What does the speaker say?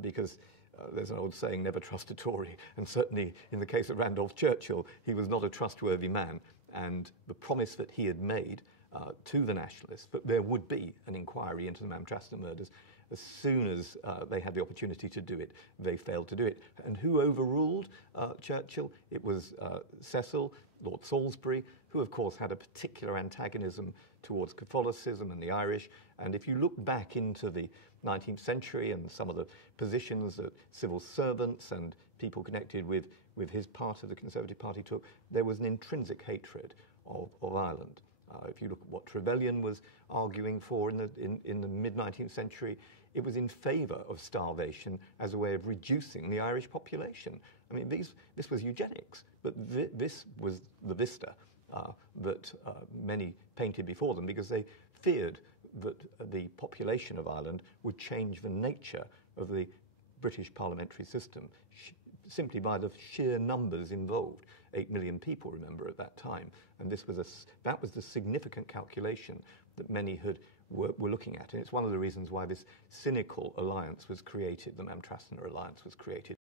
because there's an old saying, never trust a Tory, and certainly in the case of Randolph Churchill, he was not a trustworthy man, and the promise that he had made to the nationalists that there would be an inquiry into the Mhám Trasna murders, as soon as they had the opportunity to do it, they failed to do it. And who overruled Churchill? It was Cecil, Lord Salisbury, who of course had a particular antagonism towards Catholicism and the Irish. And if you look back into the 19th century and some of the positions that civil servants and people connected with his part of the Conservative Party took, there was an intrinsic hatred of Ireland. If you look at what Trevelyan was arguing for in the mid-19th century, it was in favour of starvation as a way of reducing the Irish population. I mean, this was eugenics, but this was the vista that many painted before them, because they feared that the population of Ireland would change the nature of the British parliamentary system simply by the sheer numbers involved. 8 million people, remember, at that time. And that was the significant calculation that many were looking at. And it's one of the reasons why this cynical alliance was created, the Mhám Trasna alliance was created.